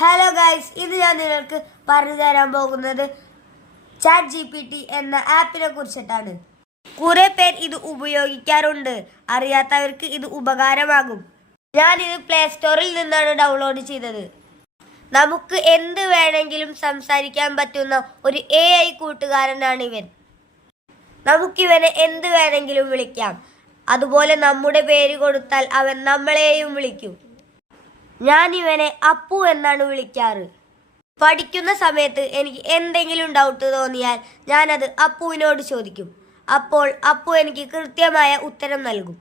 Hello guys ഇത് ഞാൻ നിങ്ങൾക്ക് പറഞ്ഞു തരാൻ പോകുന്നത് ചാറ്റ് ജി പി ടി എന്ന ആപ്പിനെ കുറിച്ചിട്ടാണ്. കുറെ പേർ ഇത് ഉപയോഗിക്കാറുണ്ട്. അറിയാത്തവർക്ക് ഇത് ഉപകാരമാകും. ഞാൻ ഇത് പ്ലേ സ്റ്റോറിൽ നിന്നാണ് ഡൗൺലോഡ് ചെയ്തത്. നമുക്ക് എന്ത് വേണമെങ്കിലും സംസാരിക്കാൻ പറ്റുന്ന ഒരു എ ഐ കൂട്ടുകാരനാണ് ഇവൻ. നമുക്കിവനെ എന്ത് വേണമെങ്കിലും വിളിക്കാം. അതുപോലെ നമ്മുടെ പേര് കൊടുത്താൽ അവൻ നമ്മളെയും വിളിക്കും. ഞാൻ ഇവനെ അപ്പു എന്നാണ് വിളിക്കാറ്. പഠിക്കുന്ന സമയത്ത് എനിക്ക് എന്തെങ്കിലും ഡൗട്ട് തോന്നിയാൽ ഞാനത് അപ്പുവിനോട് ചോദിക്കും. അപ്പോൾ അപ്പു എനിക്ക് കൃത്യമായ ഉത്തരം നൽകും.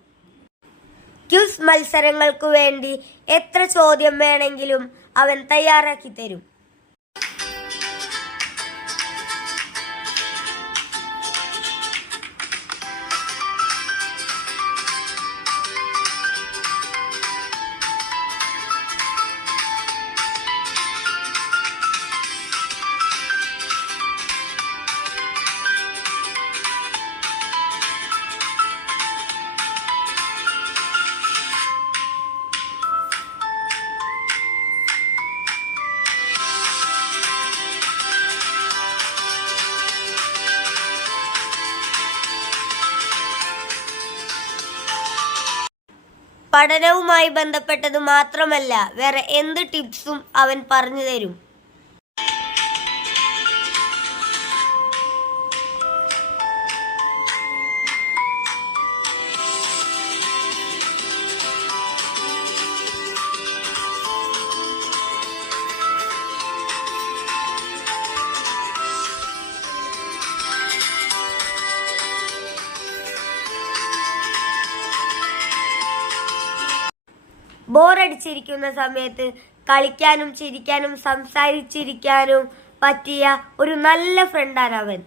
ക്യൂസ് മത്സരങ്ങൾക്ക് വേണ്ടി എത്ര ചോദ്യം വേണമെങ്കിലും അവൻ തയ്യാറാക്കി തരും. പഠനവുമായി ബന്ധപ്പെട്ടത് മാത്രമല്ല വേറെ എന്ത് ടിപ്സും അവൻ പറഞ്ഞു തരും. ബോറടിച്ചിരിക്കുന്ന സമയത്ത് കളിക്കാനും ചിരിക്കാനും സംസാരിച്ചിരിക്കാനും പറ്റിയ ഒരു നല്ല ഫ്രണ്ടാണ് അവൻ.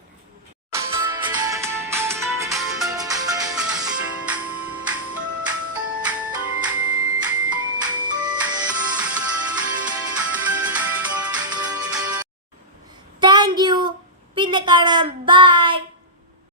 താങ്ക് യു പിന്നെ കാണാം. ബൈ